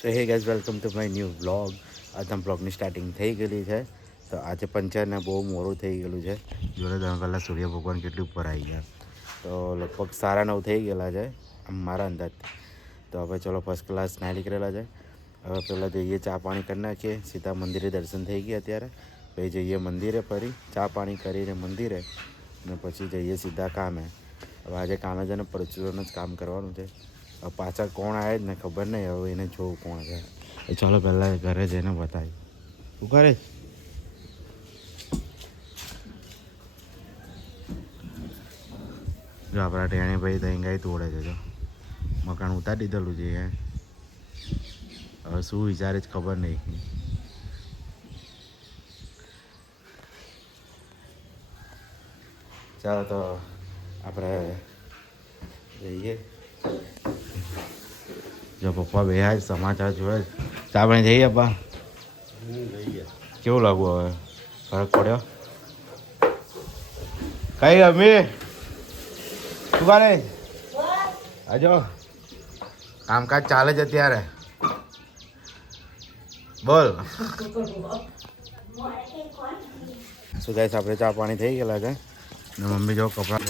So hey guys welcome to my new vlog. આજના બ્લોગની starting થઈ ગયેલી છે. તો આજે પંચરને બહુ મોડું થઈ ગયેલું છે. જોડે તમે પહેલાં સૂર્ય ભગવાન કેટલી ઉપર આવી ગયા. તો લગભગ 9:30 થઈ ગયેલા છે આમ મારા અંદાજથી. તો હવે ચલો ફર્સ્ટ ક્લાસ ના નીકળેલા છે. હવે પહેલાં જઈએ ચા પાણી કરી નાખીએ. સીધા મંદિરે દર્શન થઈ ગયા અત્યારે. પછી જઈએ મંદિરે ફરી ચા પાણી કરીને મંદિરે અને પછી જઈએ સીધા કામે. હવે આજે કામે જઈને પરચુરણનું જ કામ કરવાનું છે. પાછળ કોણ આવે જ ને ખબર નહીં. હવે એને જોવું કોણ છે. ચાલો પહેલાં ઘરે જઈને બતાવી શું કરે. જો આપણા ટેણી ભાઈ ત્યાં ગાય તોડે છે. જો મકાન ઉતારી દીધેલું છે. હવે શું વિચારે જ ખબર નહીં. ચાલો તો આપણે જઈએ. જો પપ્પા બેહાય સમાચાર જોયે. ચા પાણી જઈએ પપ્પા. કેવું લાગુ હવે ફરક પડ્યો કઈ અમી શું કરે આજો કામકાજ ચાલે છે અત્યારે બોલ શું ગાઈસ આપણે ચા પાણી થઈ ગયેલા છે ને મમ્મી જો કપડાં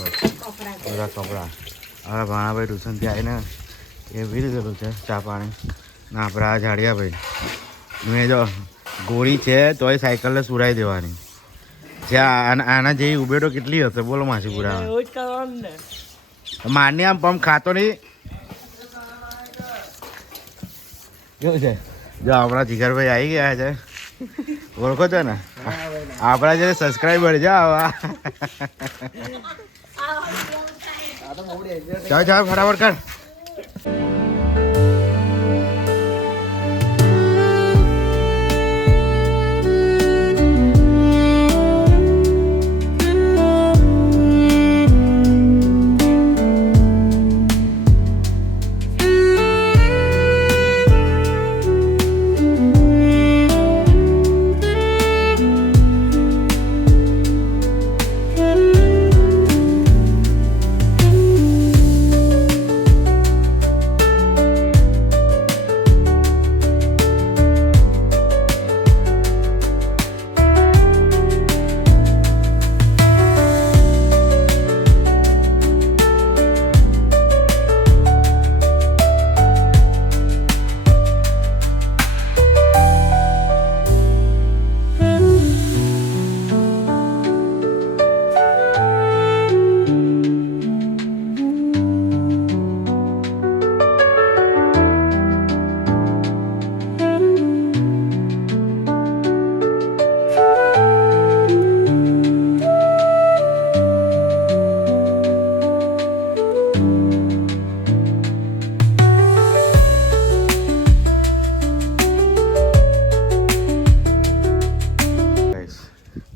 બધા કપડાં હવે ભાણાભાઈ ટ્યુશનથી આવીને એ વી લીધેલું છે ચા પાણી ને આપણે આ જાડિયાભાઈ મેં જો ગોળી છે તોય સાયકલને સુરાઈ દેવાની છે. આના જેવી ઉભેટો કેટલી હશે બોલો માસીપુરા મારની આમ પંપ ખાતો નહીં. કેવું છે જો આપણા જીગરભાઈ આવી ગયા છે. ઓળખો છો ને આપણા જે સબસ્ક્રાઈબર છે આવા. ચાલ ચાલ ફટાફટ કર.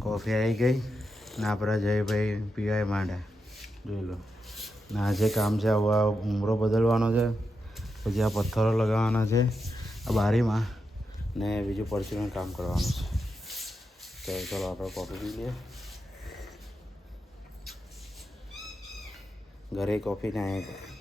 કોફી આવી ગઈ ને આપણા જયભાઈ પીવાય માંડે જોઈ લો. ને આજે કામ છે હવે ઉમરો બદલવાનો છે પછી આ પથ્થરો લગાવવાના છે આ બારીમાં ને બીજું પરચુનું કામ કરવાનું છે. તો ચલો આપણે કોફી પી લઈએ. ઘરે કોફી ને અહીંયા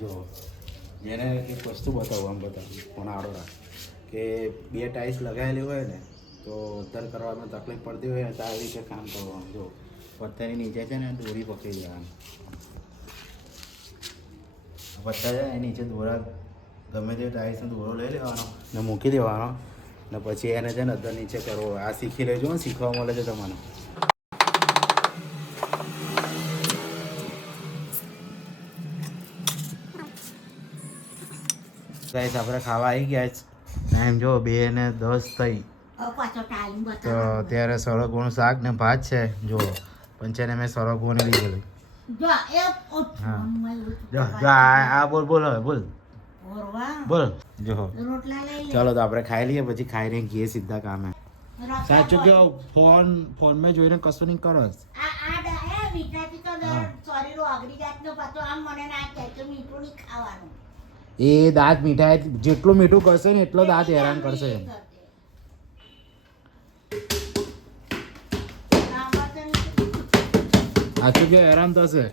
જો જેને એક વસ્તુ બતાવું આમ બતાવું પણ આડો રાખ કે 2 ટાઈલ્સ લગાવેલી હોય ને તો ઉત્તર કરવામાં તકલીફ પડતી હોય ને તો આવી રીતે કામ કરવાનું. જો પથ્થરની નીચે છે ને દોરી પકડી દેવાની. પથ્થર છે એ નીચે દોરા ગમે તે ટાઈલ્સનો દોરો લઈ લેવાનો ને મૂકી દેવાનો ને પછી એને છે ને અંદર નીચે કરવો. આ શીખી લેજો ને શીખવા મળે છે તમને. ગાઈસ આપણે ખાવા આવી ગયા છે. ટાઈમ જો 2:10 થઈ. તો અત્યારે સરગવાનું શાક ને ભાત છે. જો પંચાને મેં સરગવાની લીધેલું. આ બોલ હવે બોલ જો. ચાલો તો આપણે ખાઈ લઈએ, પછી ખાઈને ગઈએ સીધા કામે. સાચું કે ફોન મેં જોઈને કશું નહીં કરો. એ દાંત મીઠા જેટલું મીઠું કરશે ને એટલો દાંત હેરાન કરશે. સાચું કે હેરાન થશે.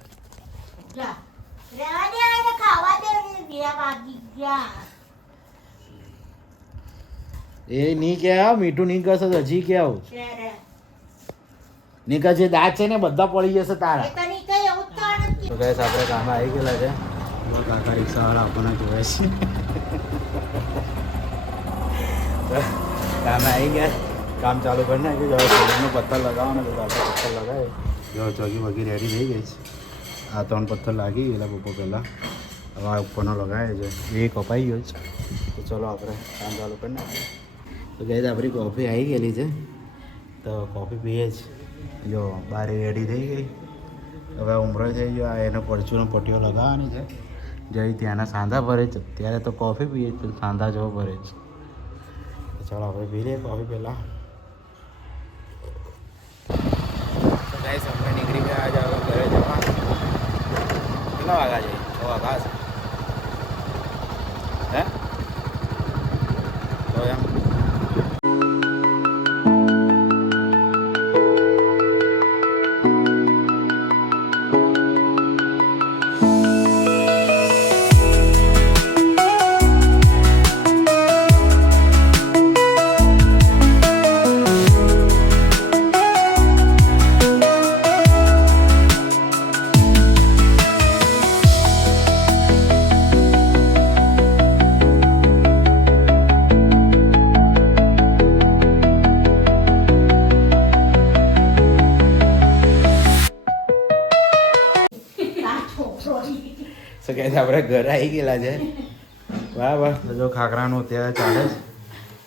એ નહીં કે મીઠું નહીં કરશે તો હજી કે આવું નહીં કે જે દાંત છે ને બધા પડી જશે તારા. તો ગાઈસ આપણે કામ આવી ગયેલા છે. કાકા રિક્ષાવાળા આપણને જોવે છે. કામે આવી ગયા, કામ ચાલુ કરી નાખ્યું. જો પથ્થર લગાવવાનો તો આપણે પથ્થર લગાવે. જો ચોકી વગી રેડી થઈ ગઈ છે. આ 3 પથ્થર લાગી ગયેલા બપોર પહેલાં. હવે આ ઉપરનો લગાવે છે, એ કપાઈ ગયો છે. તો ચલો આપણે કામ ચાલુ કરી નાખીએ. તો ગાઈસ આપણી કોફી આવી ગયેલી છે, તો કોફી પીએ જ. જો બારી રેડી થઈ ગઈ. હવે ઉમરો થઈ ગયો. આ એનો પરચુનો પટ્ટીઓ લગાવવાની છે. જઈ ત્યાંના સાંધા ભરે છે. ત્યારે તો કોફી પીએ જ, સાંધા જેવો ભરે છે. તો ચાલો આપણે પી લઈએ કોફી પહેલાં. તો ગાઈસ આપણે નીકળી ગયા આજે હવે ઘરે જવા. કેટલા વાગ્યા છે? 6 વાગ્યા છે. હે તો એમ આપણે ઘરે આવી ગયેલા છે. બરાબર. જો ખાખરાનું અત્યારે ચાલે છે.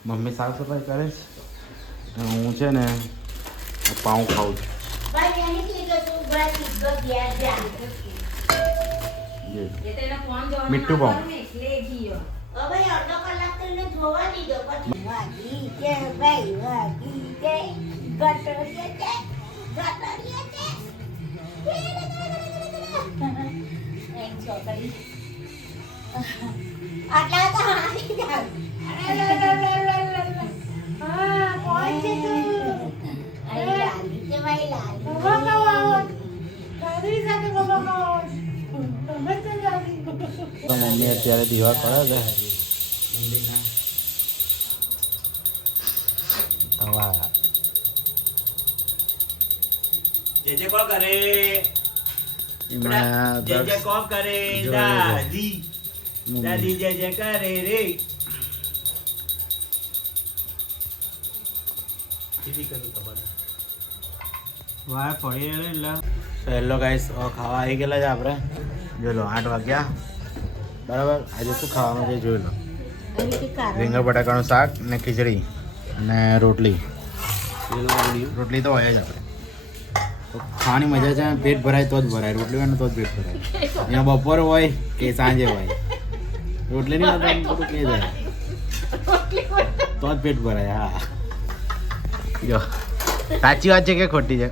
મમ્મી સાફ સફાઈ કરે છે. હું છે ને પાઉં ખાઉં છું. મીઠું પાઉં. મમ્મી અત્યારે દીવા કરે છે. જે કો કરે જે કો કરે દાદી દાદી જે કરે રે ટીવી કરું તમારે વાહ પડી એટલે હેલો ગાઈસ ખાવા આવી ગયેલા છે આપણે. જોઈ લો 8 વાગ્યા. બરાબર. આજે શું ખાવાનું છે જોઈ લો. રીંગણ બટાકાનું શાક ને ખીચડી અને રોટલી. રોટલી તો હોય જ આપણે. ખાવાની મજા છે. પેટ ભરાય તો જ ભરાય. રોટલી હોય ને તો જ પેટ ભરાય. અહીંયા બપોર હોય કે સાંજે હોય, રોટલી નહીં હોય તો કે જાય તો જ પેટ ભરાય. હા જો સાચી વાત છે કે ખોટી છે?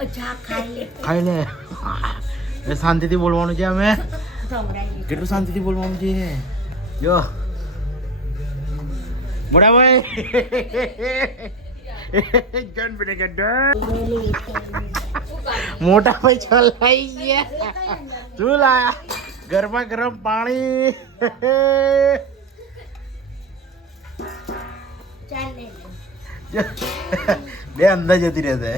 ખાઈ લે. શાંતિથી બોલવાનું છે. અમે કેટલું શાંતિથી બોલવાનું છે. જો મોટા ભાઈ મોટા ભાઈ ચલાઈ ગયા. શું લાયા? ગરમા ગરમ પાણી. બે અંદર જતી રહેશે.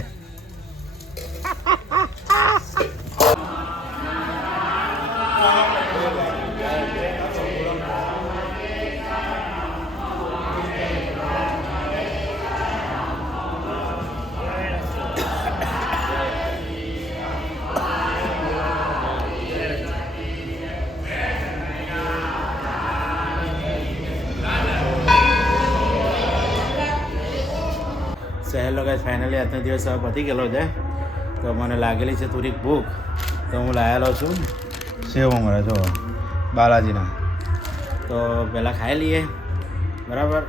સો હેલો ગાઈસ, ફાઇનલી આજનો દિવસ હવે પતી ગયેલો છે. તો મને લાગેલી છે થોડીક ભૂખ, તો હું લાવેલો છું સેવ મમરા જો બાલાજીના. તો પહેલાં ખાઈ લઈએ, બરાબર.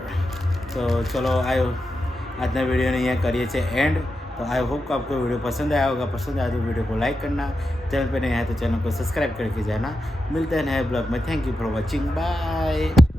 તો ચલો આવ્યો આજના वीडियो અહીંયા કરીએ છીએ एंड. तो आई होप को आपको वीडियो पसंद आया होगा. पसंद आया तो वीडियो को लाइक करना, चैनल पे नहीं आया तो चैनल को सब्सक्राइब करके जाना. मिलते हैं नए ब्लॉग में. Thank you for watching, bye.